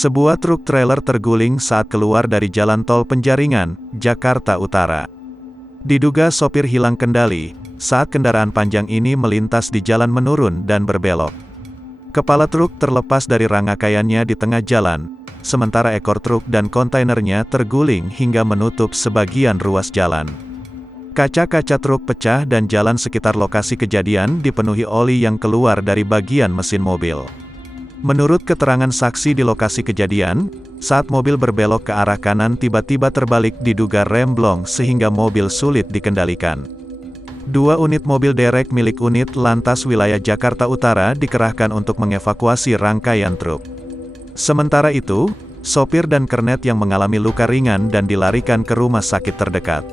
Sebuah truk trailer terguling saat keluar dari Jalan Tol Penjaringan, Jakarta Utara. Diduga sopir hilang kendali, saat kendaraan panjang ini melintas di jalan menurun dan berbelok. Kepala truk terlepas dari rangkaiannya di tengah jalan, sementara ekor truk dan kontainernya terguling hingga menutup sebagian ruas jalan. Kaca-kaca truk pecah dan jalan sekitar lokasi kejadian dipenuhi oli yang keluar dari bagian mesin mobil. Menurut keterangan saksi di lokasi kejadian, saat mobil berbelok ke arah kanan tiba-tiba terbalik diduga rem blong sehingga mobil sulit dikendalikan. 2 unit mobil derek milik unit Lantas Wilayah Jakarta Utara dikerahkan untuk mengevakuasi rangkaian truk. Sementara itu, sopir dan kernet yang mengalami luka ringan dan dilarikan ke rumah sakit terdekat.